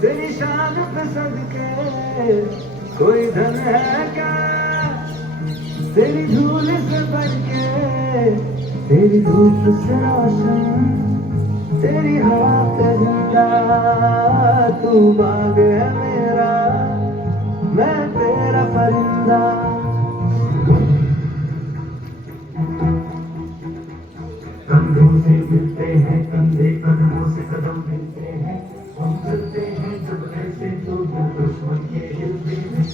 तेरी शान पसंद के कोई धन है क्या, तेरी धूल से बढ़ के, तेरी धूप से रोशन, तेरी हवा पे जिंदा, तू बाग है मेरा, मैं तेरा परिंदा। कंधों से मिलते हैं कंधे, कदमों से कदम मिलते हैं, हम चलते हैं जब ऐसे तो दिल दुश्मन के हिलते हैं,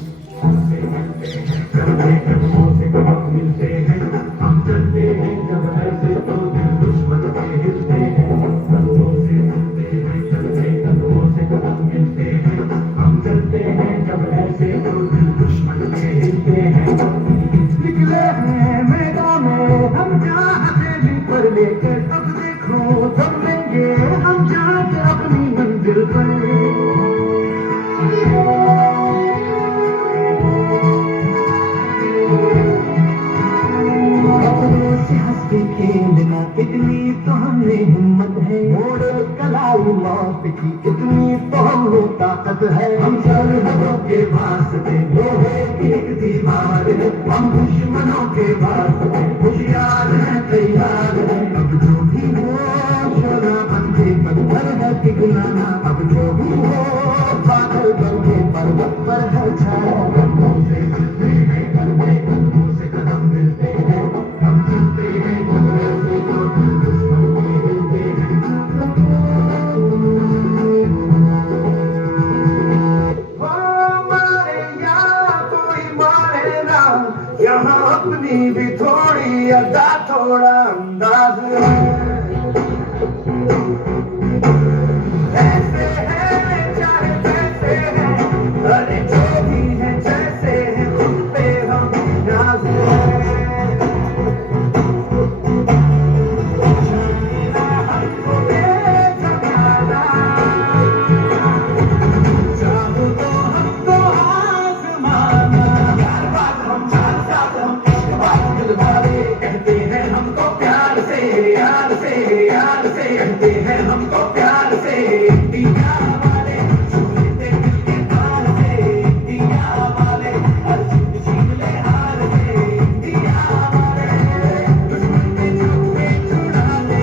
हमसे मिलते हैं कंधे, कदमों से कदम मिलते हैं, हम चलते हैं जब ऐसे तो दिल दुश्मन के हिलते हैं, कंधों से मिलते हैं कंधे, कदमों से कदम मिलते हैं, हम चलते हैं जब ऐसे तो दिल दुश्मन के हिलते हैं। निकले हैं मैदान में हम चाहते भी पर लेकर, अब देखो तब लेंगे हम जाके अपनी मंजिल पर। अपनों से हंस के खेलना इतनी तो हमने हिम्मत है, मोड़े कलाई मौत की इतनी तो हमें ताकत है, हम सरहदों के वास्ते लोहे की एक दीवार है, हम दुश्मनों के वास्ते होशियार हैं तैयार है, अब जो भी हो शोला बंदे पत्थर है पिघलाना, अब जो भी हो बादल बंदे पर्वत पर है छाया, कंधों से मिलते हैं कंधे, कदमों से कदम मिलते हैं, हम चलते हैं जब ऐसे तो दिल दुश्मन के हिलते हैं। मारे या कोई मारे ना, यहाँ अपनी भी थोड़ी अदा थोड़ा अंदाज है, ऐसे है चाहे कैसे है, अरे जो भी है जैसे है खुद पे हम नाज है। कहते हैं हमको प्यार से इंडिया वाले, सुनते दिल के तार से इंडिया वाले, हर चीज छीन ले हार से इंडिया वाले, दुश्मन के छक्के छुड़ा दे,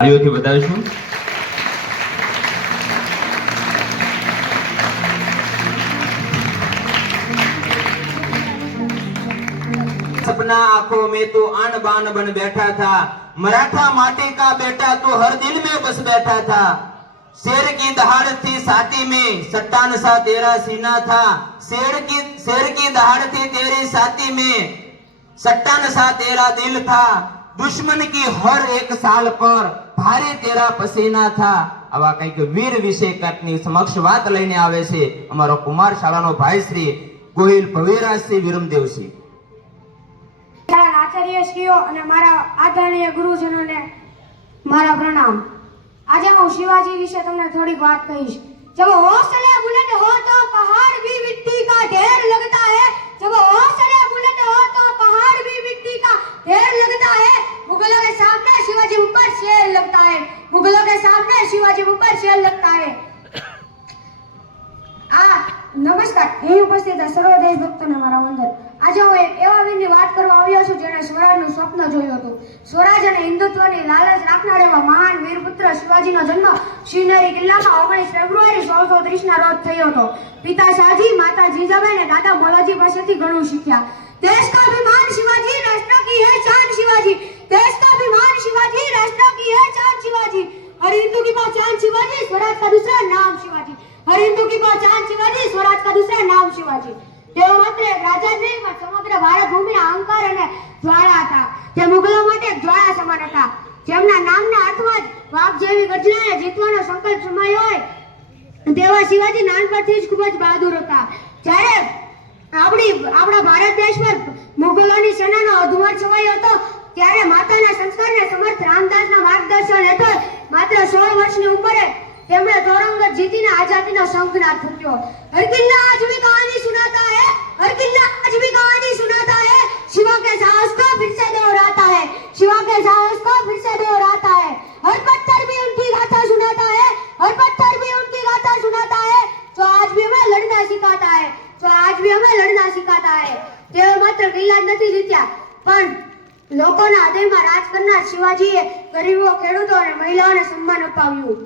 તાળીઓથી વધાવીશું। सपना आंखों में तो आन बान बन बैठा था, मराठा माटी का बेटा तो हर दिल में बस बैठा था, शेर की दहाड़ थी छाती में, सट्टान सा तेरा सीना था, शेर की दहाड़ थी तेरी छाती में, सट्टान सा तेरा दिल था, दुश्मन की हर एक साल पर भारे तेरा पसीना था। આવા કંઈક વીર વિશે કાટની સમક્ષ વાત લઈને આવે છે અમારો કુમાર શાળાનો ભાઈ શ્રી ગોહિલ ભવેરાજસિંહ વિરમદેવસિંહ। આચાર્યશ્રીઓ અને મારા આદરણીય ગુરુજનોને મારા પ્રણામ। આજે હું શિવાજી વિશે તમને થોડીક વાત કહીશ। जब हौसले बुलंद हो तो पहाड़ भी मिट्टी का ढेर लगता है, जब हौसले बुलंद हो तो पहाड़ भी मिट्टी का ढेर लगता है, मुगलों के सामने शिवाजी ऊपर शेर लगता है, मुगलों के सामने शिवाजी ऊपर शेर लगता है। नमस्कार, અહીં ઉપસ્થિત સર્વ દેશભક્તોને મારા વંદન। આજે હું એક એવા વીરની વાત કરવા આવ્યો છું જેણે સ્વરાજનું સ્વપ્ન જોયું હતું। સ્વરાજ અને હિન્દુત્વની લાલચ રાખનાર એવા મહાન વીરપુત્ર શિવાજીનો જન્મ શિવનેરી કિલ્લામાં 19 ફેબ્રુઆરી 1630ના રોજ થયો હતો। પિતા શાહજી, માતા જીજાબાઈ અને દાદા મોલાજી પાસેથી ઘણું શીખ્યા। देश का अभिमान शिवाजी, राष्ट्र की है शान शिवाजी, देश का अभिमान शिवाजी, राष्ट्र की है शान शिवाजी, हर हिंदू की पहचान शिवाजी, स्वराज का दूसरा नाम शिवाजी, हर हिंदू की पहचान शिवाजी, स्वराज का दूसरा नाम शिवाजी। તેઓ માત્ર એક રાજા જ નહીં પણ સમગ્ર ભારત ભૂમિના અહંકાર અને જ્વાળા હતા। તે મુગલો માટે એક જ્વાળા સમાન હતા, જેમના નામના અર્થમાં જ વાઘ જેવી ગર્જનાએ જીતવાનો સંકલ્પ સમાયો હોય તેવા શિવાજી નાનપણથી જ ખૂબ જ બહાદુર હતા। જ્યારે આપણા ભારત દેશ પર મુગલોની સેનાનો અધુમાર છવાયો હતો ત્યારે માતાના સંસ્કારને સમર્થ રામદાસના માર્ગદર્શન હેઠળ માત્ર 16 વર્ષની शंखनाद फूक्यो। हर किला आज भी कहानी सुनाता है, हर किला आज भी कहानी सुनाता है। शिवा के साहस को फिर से दोहराता है, शिवा के साहस को फिर से दोहराता है। हर पत्थर भी उनकी गाथा सुनाता है, हर पत्थर भी उनकी गाथा सुनाता है। तो आज भी हमें लड़ना सिखाता है, तो आज भी हमें लड़ना सिखाता है। તેઓ માત્ર કિલ્લા નથી જીત્યા, પણ લોકોના હૃદયમાં રાજ કરનાર શિવાજીએ ગરીબો, ખેડૂતો અને મહિલાઓને સન્માન અપાવ્યું.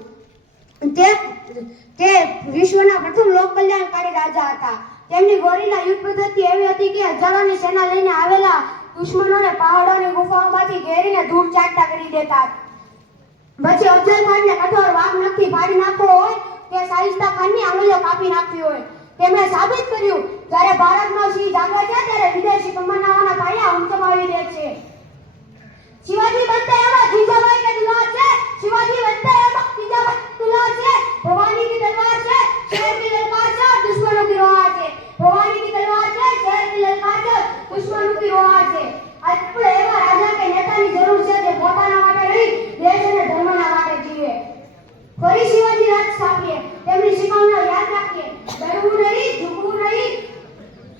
તે વિશ્વના પ્રથમ લોક કલ્યાણકારી રાજા હતા. તેમની ગોરીલા યુદ્ધ પદ્ધતિ એવી હતી કે હજારોની સેના લઈને આવેલા દુશ્મનોને પહાડોની ગુફાઓમાંથી ઘેરીને ધૂળ ચાટતા કરી દેતા. પછી અફઝલ ખાનને કઠોર વાઘ નખથી ફાડી નાખવો હોય કે શાહિસ્તા ખાનની આંગળીઓ કાપી નાખવી હોય. તેમણે સાબિત કર્યું જ્યારે ભારતનો સિંહ જાગે છે ત્યારે વિદેશી કમાનાઓના પાયા ઊંચમાવી દે છે. શિવાજી बनते એવા જીજાબાઈ કે દુલ્हा છે, શિવાજી बनते એવા જીજાબાઈ દુલ્हा છે. ભવાની की तलवार છે, शेर की ललकार છે, दुश्मनों की रोहार છે. ભવાની की तलवार છે, शेर की ललकार છે, दुश्मनों की रोहार છે. આપણે એવા રાજા કે નેતાની જરૂર છે જે પોતાના માટે નહીં, દેશ અને ધર્મના માટે જીવે. ફરી શિવાજી રાજ સ્થાપીએ, તેમની શિખામણો યાદ રાખીએ. ડરવું નહીં, ઝૂકવું નહીં,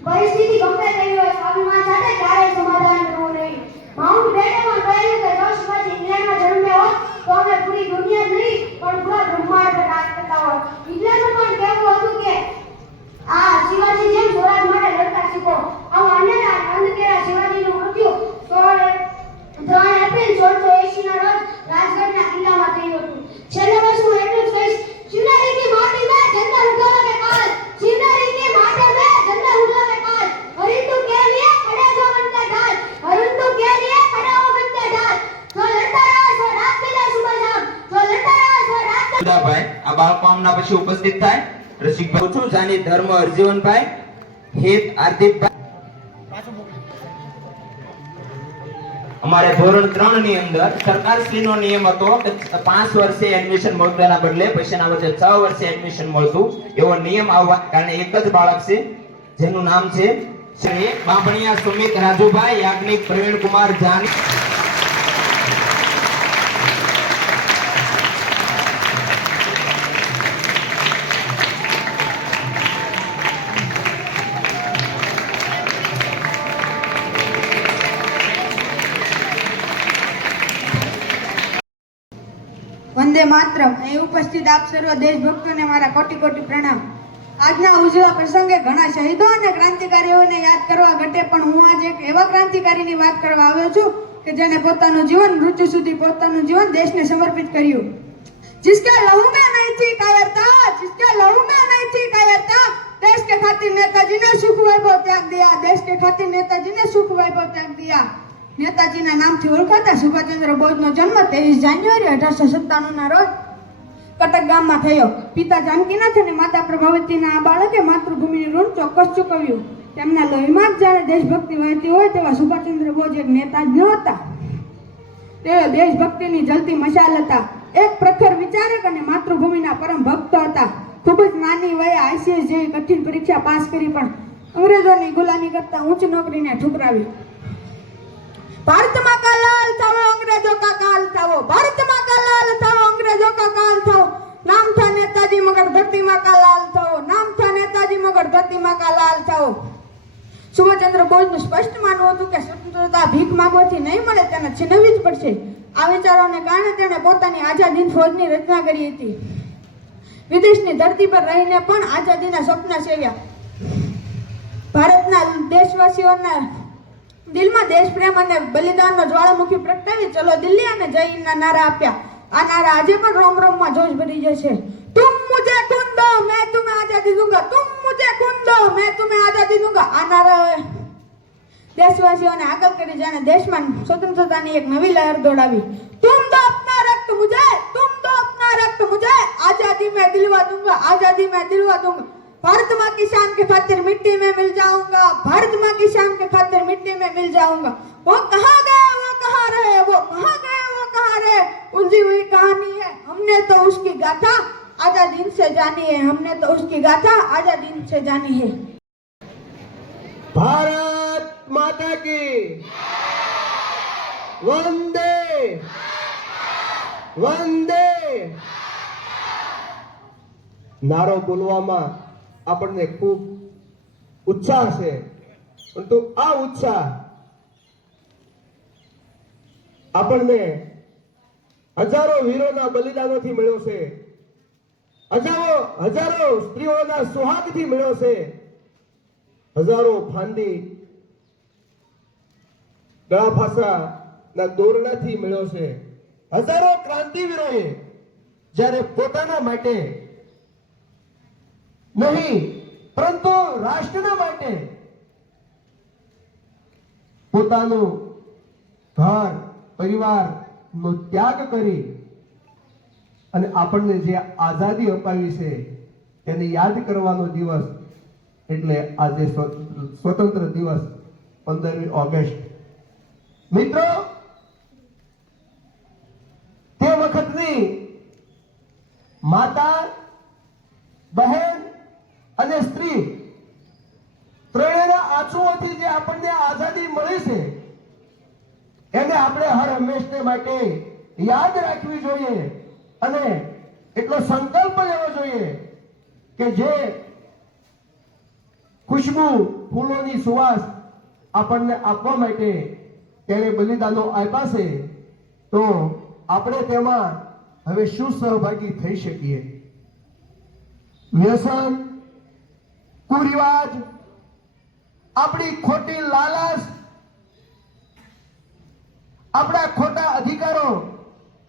પરિસ્થિતિ ગમે તેવી હોય સ્વાભિમાન સાથે ક્યારેય સમાધાન કરવું નહીં. માઉન્ટ બેટનમાં કહેલું કે જો શિવાજી ઇંગ્લેન્ડમાં જન્મ્યા હોત તો અમે પૂરી દુનિયા જ નહીં પણ પૂરા બ્રહ્માંડ પર રાજ કરતા હોત. ઇંગ્લેન્ડનું પણ કહેવું હતું કે આ શિવાજી જેમ સ્વરાજ માટે લડતા શીખો. આવા અન્યના અંધકેરા શિવાજીનું મૃત્યુ 3 એપ્રિલ 1680 ના રોજ રાજગઢના કિલ્લામાં થયું હતું. છેલ્લે બસ હું એટલું જ કહીશ, શિવનેરીની માટી में झंडा उठाने के काल, शिवनेरीनी माटी में झंडा उठाने के काल, हरिंदू के लिए खड़े जो बनते ढाल, हरिंदू के लिए खड़े हो बनते ढाल. जो लड़ता रहा सो रात मिले सुबह शाम, जो लड़ता रहा सो रात. ભાઈ આ બાળકો આમના પછી ઉપસ્થિત થાય. રસિકભાઈ છું જાની ધર્મ હરજીવનભાઈ, હેત હાર્દિકભાઈ. અમારે ધોરણ 3 ની અંદર સરકારશ્રીનો નિયમ હતો કે 5 વર્ષે એડમિશન મળતાના બદલે પછીના વર્ષે 6 વર્ષે એડમિશન મળતું. એવો નિયમ આવવા કારણે એક જ બાળક છે જેનું નામ છે શ્રી બાંભણિયા સુમિત રાજુભાઈ, યાજ્ઞિક પ્રવીણ કુમાર જાની. वंदे मातरम. અહીં ઉપસ્થિત આપ સર્વ દેશભક્તોને મારા કોટી કોટી પ્રણામ. આજના ઉજળા પ્રસંગે ઘણા શહીદો અને ક્રાંતિકારીઓને યાદ કરવા ઘટે, પણ હું આજે એક એવા ક્રાંતિકારીની વાત કરવા આવ્યો છું કે જેને પોતાનું જીવન મૃત્યુ સુધી પોતાનું જીવન દેશને સમર્પિત કર્યું. जिसके लहू में नहीं थी कायरता, जिसके लहू में नहीं थी कायरता, देश के खातिर नेताजी ने सुख वैभव त्याग दिया, देश के खातिर नेताजी ने सुख वैभव त्याग दिया. નેતાજીના નામથી ઓળખાતા સુભાષચંદ્ર બોઝનો જન્મ 23 જાન્યુઆરી 1897 ના રોજ કટક ગામમાં થયો. પિતા જાનકીનાથ અને માતા પ્રભાવતીના આ બાળકે માતૃભૂમિનું ઋણ ચોક્કસ ચૂકવ્યું. તેમના લોહીમાં જ જાણે દેશભક્તિ વહેતી હોય તેવા સુભાષચંદ્ર બોઝ એક નેતા જ નહોતા, તેઓ દેશભક્તિની જલતી મશાલ હતા. એક પ્રખર વિચારક અને માતૃભૂમિના પરમ ભક્ત હતા. ખૂબ જ નાની વયે આઈસીએસ જેવી કઠિન પરીક્ષા પાસ કરી પણ અંગ્રેજોની ગુલામી કરતા ઉચ્ચ નોકરીને ઠુકરાવી. भारत माँ का लाल था वो अंग्रेजों का काल था, वो भारत माँ का लाल था वो अंग्रेजों का काल था. नाम था नेताजी मगर धरती माँ का लाल था, वो नाम था नेताजी मगर धरती माँ का लाल था. સુભાષચંદ્ર બોઝનું સ્પષ્ટ માનવું હતું કે સ્વતંત્રતા ભીખ માંગવાથી નહીં મળે, તેને છીનવવી જ પડશે. આ વિચારોને કારણે તેણે પોતાની આઝાદ હિંદ ફૌજની રચના કરી હતી. વિદેશની ધરતી પર રહીને પણ આઝાદીના સ્વપ્ન સેવ્યા. ભારતના દેશવાસીઓના દિલમાં દેશ પ્રેમ અને બલિદાનનો જ્વાળામુખી પ્રગટાવી ચલો દિલ્હી અને જય હિંદના નારા આપ્યા. આ નારા આજે પણ રોમ રોમમાં જોશ ભરી જશે. तुम मुझे खून दो मैं तुम्हें आजादी दूंगा, तुम मुझे खून दो मैं तुम्हें आजादी दूंगा. આ નારાએ દેશવાસીઓને આગળ કરી જાણે દેશમાં સ્વતંત્રતાની એક નવી લહેર દોડાવી. तुम दो अपना रक्त मुझे, तुम दो अपना रक्त मुझे, आजादी मैं दिलवा दूंगा, आजादी मैं दिलवा दूंगा. भारत माँ की शान के खातिर मिट्टी में मिल जाऊंगा, भारत माँ की शान के खातिर मिट्टी में मिल जाऊंगा. वो कहाँ गए वो कहाँ रहे, वो कहाँ गए वो कहाँ रहे, उलझी हुई कहानी है, हमने तो उसकी गाथा आजाद हिंद से जानी है, हमने तो उसकी गाथा आजाद हिंद से जानी है. भारत माता की वंदे वंदे. નારો બોલવામાં આપણને ખૂબ ઉત્સાહ છે, પરંતુ આ ઉત્સાહ આપણને હજારો વીરોના બલિદાનોથી મળ્યો છે, હજારો સ્ત્રીઓના સુહાગથી મળ્યો છે, હજારો ફાંદી ગળાફાંસાના દોરડાથી મળ્યો છે, હજારો ક્રાંતિવીરોએ જ્યારે પોતાના માટે નહીં પરંતુ રાષ્ટ્રના માટે પોતાનું ઘર પરિવારનો ત્યાગ કરી અને આપણને જે આઝાદી અપાવી છે તેને યાદ કરવાનો દિવસ એટલે આજે સ્વતંત્ર દિવસ 15મી ઓગસ્ટ. મિત્રો, તે વખતની માતા, બહેન અને સ્ત્રી ત્રણેયના આંસુઓથી જે આપણને આઝાદી મળી છે એને આપણે હર હંમેશને માટે યાદ રાખવી જોઈએ અને એટલો સંકલ્પ લેવો જોઈએ કે જે ખુશ્બુ, ફૂલોની સુવાસ આપણને આપવા માટે તેણે બલિદાનો આપ્યા છે, તો આપણે તેમાં હવે શું સહભાગી થઈ શકીએ? વ્યસન, કુરિવાજ, આપણી ખોટી લાલચ, આપણા ખોટા અધિકારો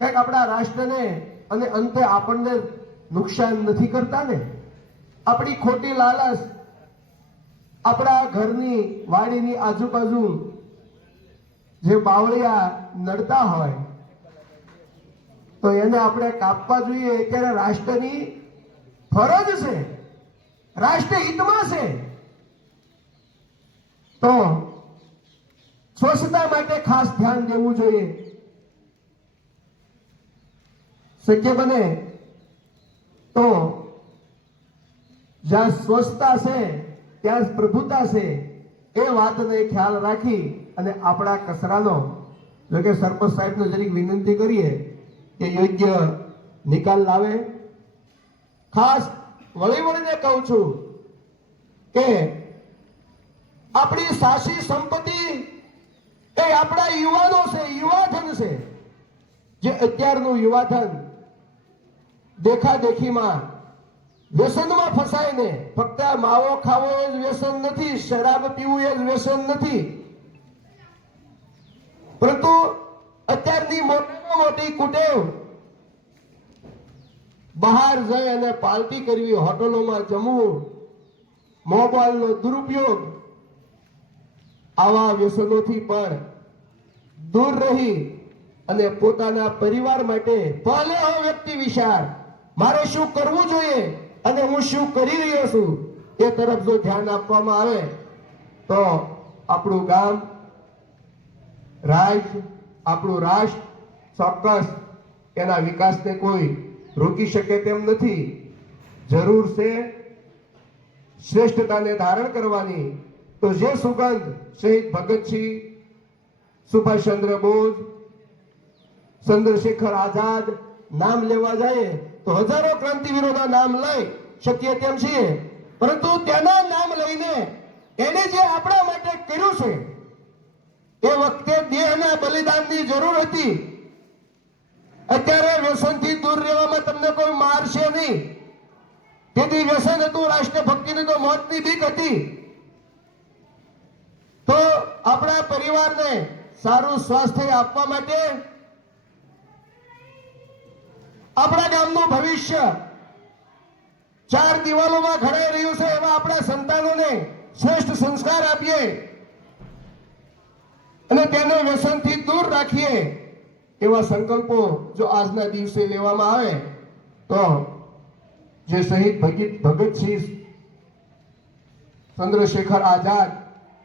કંઈક આપણા રાષ્ટ્રને અને અંતે આપણને નુકસાન નથી કરતા ને? આપણી ખોટી લાલચ આપણા ઘરની વાડીની આજુબાજુ જે બાવળિયા નડતા હોય તો એને આપણે કાપવા જોઈએ. ત્યારે રાષ્ટ્રની ફરજ છે, રાષ્ટ્ર હિતમાં છે, તો સ્વચ્છતા માટે ખાસ ધ્યાન દેવું જોઈએ. શક્ય બને તો જ્યાં સ્વચ્છતા છે ત્યાં પ્રભુતા છે એ વાતને ખ્યાલ રાખી અને આપણા કચરાનો, જો કે સરપંચ સાહેબને જરીક વિનંતી કરીએ કે યોગ્ય નિકાલ લાવે. ખાસ વળીને કહું છું કે આપણી સાચી સંપત્તિ એ આપણા યુવાનો છે, યુવાધન છે. જે અત્યારનું યુવાધન દેખાદેખીમાં વ્યસનમાં ફસાઈને, ફક્ત માવો ખાવો એ જ વ્યસન નથી, શરાબ પીવું એ જ વ્યસન નથી, પરંતુ અત્યારની મોટામાં મોટી કુટેવ બહાર જઈ અને પાર્ટી કરવી, હોટલોમાં જમવું, મોબાઈલનો દુરુપયોગ, આવા વ્યસનોથી પણ દૂર રહી અને પોતાના પરિવાર માટે ભલે હો વ્યક્તિ વિચાર, મારે શું કરવું જોઈએ અને હું શું કરી રહ્યો છું એ તરફ જો ધ્યાન આપવામાં આવે તો આપણું ગામ, રાજ્ય, આપણું રાષ્ટ્ર ચોક્કસ એના વિકાસને કોઈ રોકી શકે તેમ નથી. જરૂર છે શ્રેષ્ઠતાને ધારણ કરવાની. તો જે સુગંધ શહીદ ભગતસિંહ, સુભાષચંદ્ર બોઝ, ચંદ્રશેખર આઝાદ નામ લેવા જાય તો હજારો ક્રાંતિવીરોના નામ લઈ શકીએ તેમ છીએ, પરંતુ તેના નામ લઈને એને જે આપણા માટે કર્યું છે એ વખતે દેહના બલિદાનની જરૂર હતી. અત્યારે વ્યસનથી દૂર રહેવામાં તમને કોઈ મારશે નહીં. તેથી વ્યસન હતું, રાષ્ટ્રભક્તિની તો મોતની બીક હતી. તો આપણા પરિવારને સારું સ્વાસ્થ્ય આપવા માટે, આપણા ગામનું ભવિષ્ય ચાર દિવાલોમાં ઘડાઈ રહ્યું છે એવા આપણા સંતાનોને શ્રેષ્ઠ સંસ્કાર આપીએ અને તેને વ્યસનથી દૂર રાખીએ એવા સંકલ્પો જો આજના દિવસે લેવામાં આવે તો જે શહીદ ભગતસિંહ, ચંદ્રશેખર આઝાદ,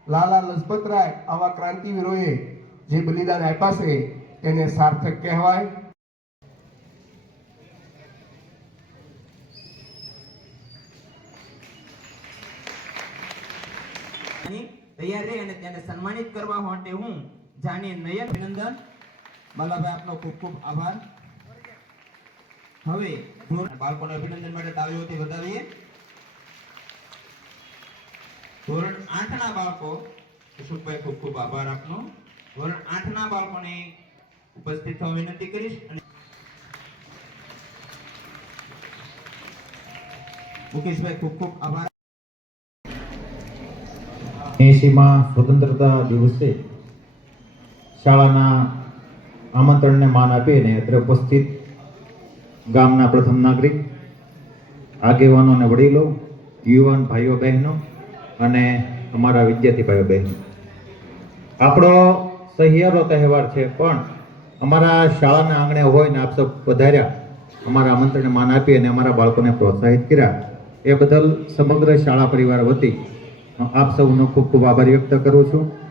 લાલા લજપતરાય આવા ક્રાંતિવીરોએ જે બલિદાન આપ્યા છે એને સાર્થક કહેવાય. તૈયાર રહી અને તેને સન્માનિત કરવા માટે હું જાની નયન અભિનંદન. બાલાભાઈ, આપનો ખૂબ ખૂબ આભાર. હવે બાળકોને અભિનંદન માટે તાળીઓથી વધાવીએ. ધોરણ 8 ના બાળકો, કુશુભાઈ ખૂબ ખૂબ આભાર આપનો. ધોરણ 8 ના બાળકોને ઉપસ્થિત થવા વિનંતી કરીશ. મુકેશભાઈ ખૂબ ખૂબ આભાર. 80માં સ્વતંત્રતા દિવસે શાળાના આમંત્રણને માન આપીને અત્રે ઉપસ્થિત ગામના પ્રથમ નાગરિક, આગેવાનો અને વડીલો, યુવાન ભાઈઓ બહેનો અને અમારા વિદ્યાર્થી ભાઈઓ બહેનો, આપણો સહિયારો તહેવાર છે, પણ અમારા શાળાના આંગણે હોય ને આપ સૌ પધાર્યા, અમારા આમંત્રણને માન આપી અને અમારા બાળકોને પ્રોત્સાહિત કર્યા, એ બદલ સમગ્ર શાળા પરિવાર વતી આપ સૌનો ખૂબ ખૂબ આભાર વ્યક્ત કરું છું.